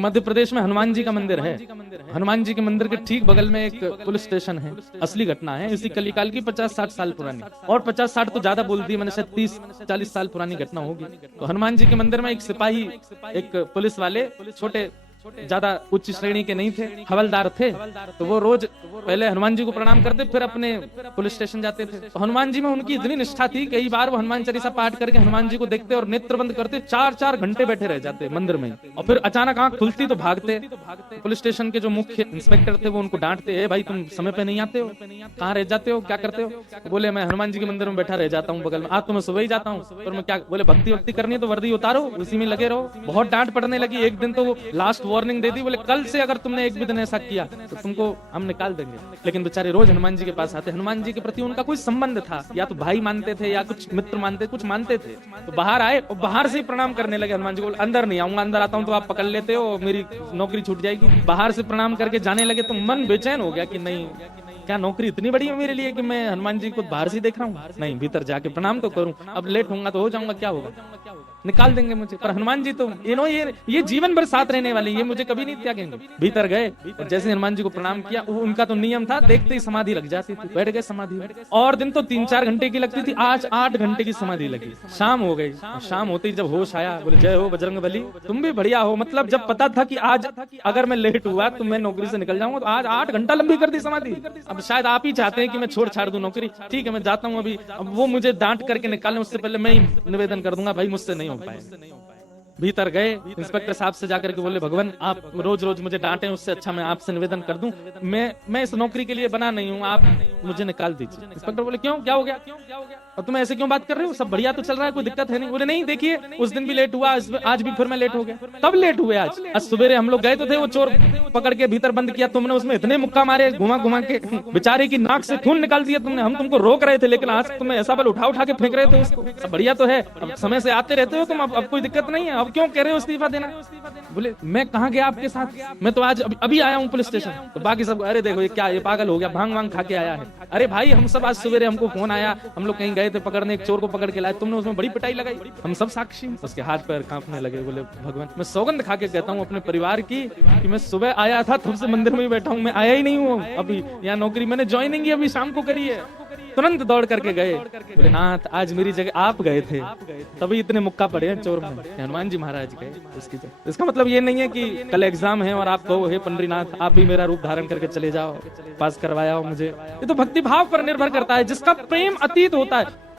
मध्य प्रदेश में हनुमान जी का मंदिर है। हनुमान जी के मंदिर के ठीक बगल में एक पुलिस स्टेशन है। असली घटना है, इसी कलिकाल की 50-60 साल पुरानी, और 50-60 तो ज्यादा बोल दी मैंने, शायद 30-40 साल पुरानी घटना होगी। तो हनुमान जी के मंदिर में एक सिपाही, एक पुलिस वाले, छोटे ज्यादा उच्च श्रेणी के नहीं थे, हवलदार थे। तो वो रोज पहले हनुमान जी को प्रणाम करते, फिर अपने पुलिस स्टेशन जाते थे। तो हनुमान जी में उनकी इतनी निष्ठा थी, कई बार वो हनुमान चालीसा पाठ करके हनुमान जी को देखते और नेत्र बंद करते, 4-4 घंटे बैठे रह जाते मंदिर में। और फिर अचानक आंख खुलती तो भागते। पुलिस स्टेशन के जो मुख्य इंस्पेक्टर थे वो उनको डांटते, है भाई तुम समय पे नहीं आते हो, कहाँ रह जाते हो, क्या करते हो? बोले मैं हनुमान जी के मंदिर में बैठा रह जाता हूँ बगल में, आज तो मैं सुबह ही जाता हूँ। फिर मैं क्या, बोले भक्ति वक्ति करनी है तो वर्दी उतारो, उसी में लगे रहो। बहुत डांट पड़ने लगी। एक दिन तो वो लास्ट वार्निंग दे दी, बोले कल से अगर तुमने एक भी दिन ऐसा किया तो तुमको हम निकाल देंगे। लेकिन बेचारे रोज हनुमान जी के पास आते। हनुमान जी के प्रति उनका कोई संबंध था, या तो भाई मानते थे या कुछ मित्र मानते, कुछ मानते थे। तो बाहर आए और बाहर से प्रणाम करने लगे हनुमान जी को। अंदर नहीं आऊंगा, अंदर आता हूं तो आप पकड़ लेते हो, मेरी नौकरी छूट जाएगी। बाहर से प्रणाम करके जाने लगे तो मन बेचैन हो गया कि नहीं, क्या नौकरी इतनी बड़ी है मेरे लिए कि मैं हनुमान जी को बाहर से देख रहा हूँ? नहीं, भीतर जाके प्रणाम तो करूं। अब लेट होऊंगा तो हो जाऊंगा, क्या होगा, निकाल देंगे मुझे। पर हनुमान जी तो ये जीवन भर साथ रहने वाली, ये मुझे कभी नहीं त्यागेंगे। भीतर गए और जैसे हनुमान जी को प्रणाम किया, उनका तो नियम था, देखते ही समाधि लग जाती थी। बैठ गए समाधि। और दिन तो 3-4 घंटे की लगती थी, आज 8 घंटे की समाधि लगी। शाम हो गई। शाम होते ही जब होश आया, बोले जय हो बजरंगबली, तुम भी बढ़िया हो। मतलब जब पता था कि आज अगर मैं लेट हुआ तो मैं नौकरी से निकल जाऊंगा, तो आज 8 घंटा लंबी कर दी समाधि। अब शायद आप ही चाहते हैं कि मैं छोड़ छाड़ दूं नौकरी। ठीक है, मैं जाता हूं अभी। अब वो मुझे डांट करके निकालने उससे पहले मैं ही निवेदन कर दूंगा, भाई मुझसे नहीं हो पाए। भीतर गए, इंस्पेक्टर साहब से जाकर के बोले भगवान आप रोज रोज मुझे डांटे, उससे अच्छा मैं आपसे निवेदन कर दूं, मैं इस नौकरी के लिए बना नहीं हूं, आप मुझे निकाल दीजिए। इंस्पेक्टर बोले क्यों, क्या हो गया, और तुम ऐसे क्यों बात कर रहे हो, सब बढ़िया तो चल रहा है, कोई दिक्कत है नहीं? बोले नहीं, देखिए उस दिन भी लेट हुआ, आज भी फिर मैं लेट हो गया। कब लेट हुए? आज सवेरे हम लोग गए तो थे, वो चोर पकड़ के भीतर बंद किया तुमने, उसमें इतने मुक्का मारे घुमा घुमा के, बेचारे की नाक से खून निकाल दिया तुमने। हम तुमको रोक रहे थे, लेकिन आज तुम्हें ऐसा बल उठा उठा के फेंक रहे थे उसको। सब बढ़िया तो है, अब समय से आते रहते हो तुम, अब कोई दिक्कत नहीं है, अब क्यों कह रहे हो इस्तीफा देना? बोले मैं कहाँ गया आपके साथ, मैं तो आज अभी आया हूँ पुलिस स्टेशन। तो बाकी सब अरे देखो ये क्या, ये पागल हो गया, भांग वांग खा के आया है। अरे भाई हम सब आज सवेरे हमको फोन आया, हम लोग कहीं गए थे पकड़ने, एक चोर को पकड़ के लाए, तुमने उसमें बड़ी पिटाई लगाई, हम सब साक्षी। उसके हाथ पैर कांपने लगे। बोले भगवान मैं सौगंध खा के कहता हूँ अपने परिवार की कि मैं सुबह आया था, तब से मंदिर में ही बैठा हूँ, मैं आया ही नहीं हूँ अभी यहाँ नौकरी, मैंने ज्वाइनिंग ही अभी शाम को करी है। तुरंत दौड़ करके गए, बोले नाथ आज मेरी जगह आप गए थे, तभी इतने मुक्का पड़े हैं चोर में, हनुमान जी महाराज गए उसकी जगह। इसका मतलब ये नहीं है कि कल एग्जाम है और आप कहो हे पंडरीनाथ आप भी मेरा रूप धारण करके चले जाओ, पास करवाया हो मुझे। ये तो भक्ति भाव पर निर्भर करता है, जिसका प्रेम अतीत होता है।